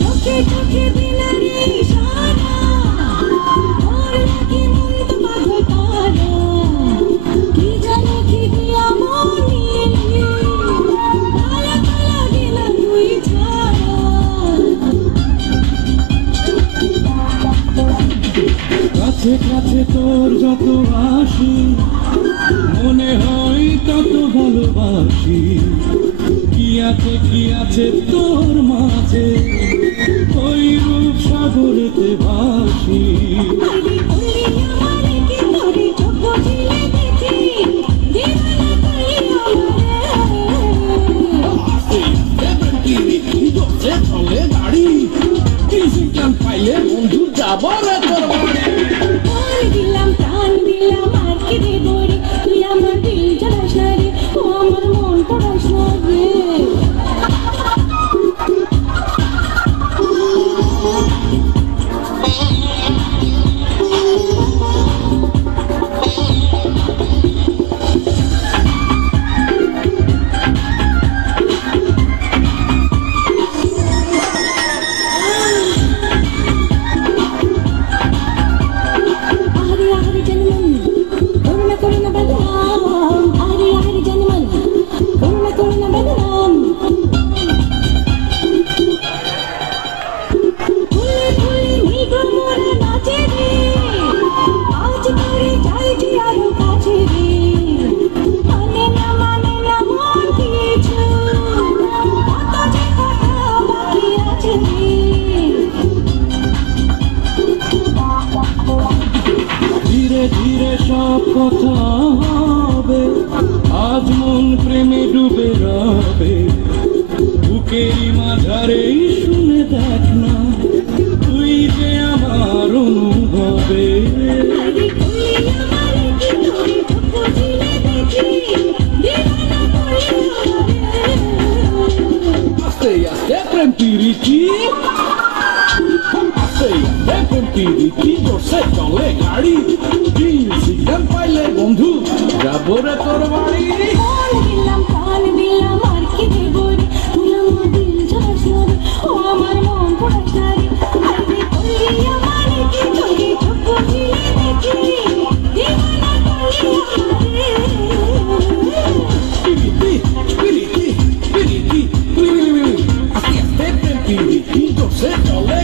চোখে চোখে দিলারে ইশারা ওর লাগি মন তো পাগল তারা কি জানে কি দিয়া মন নিয়ে কালা কালা গেলা তুই ছাড়া কাছে কাছে তোর যত আসি মনে হয় তত ভালোবাসি কি আছে তোর মাঝে ওই রূপ সাগরেতে ভাসি গাড়ি পাইলে বন্ধু যাব রে তোর বাড়ি দিলাম প্রাণ দিলাম আর কি দেব রে তুই আমার দিল জ্বালাস না রে ও আমার মন পড়াস না রে ধীরে সব কথা হবে আজ মন প্রেমে ডুবে রবে বুকেরই মাঝারে শুনে দেখ না তুই যে আমার অনুভবে আস্তে আস্তে প্রেম পিরিতি জোরসে চলে গাড়ি সিগন্যাল পাইলে বন্ধু যাবো রে তোর বাড়ি দিলাম প্রাণ দিলাম আর কি দেব রে তুই আমার দিল জ্বালাস না রে ও আমার মন পড়াস না রে আরে করলি আমার কি তোকে চোখ দিলে দেখি দিওয়ানা করলি আমারে পিরিতি আস্তে আস্তে প্রেম পিরিতি জোরসে চলে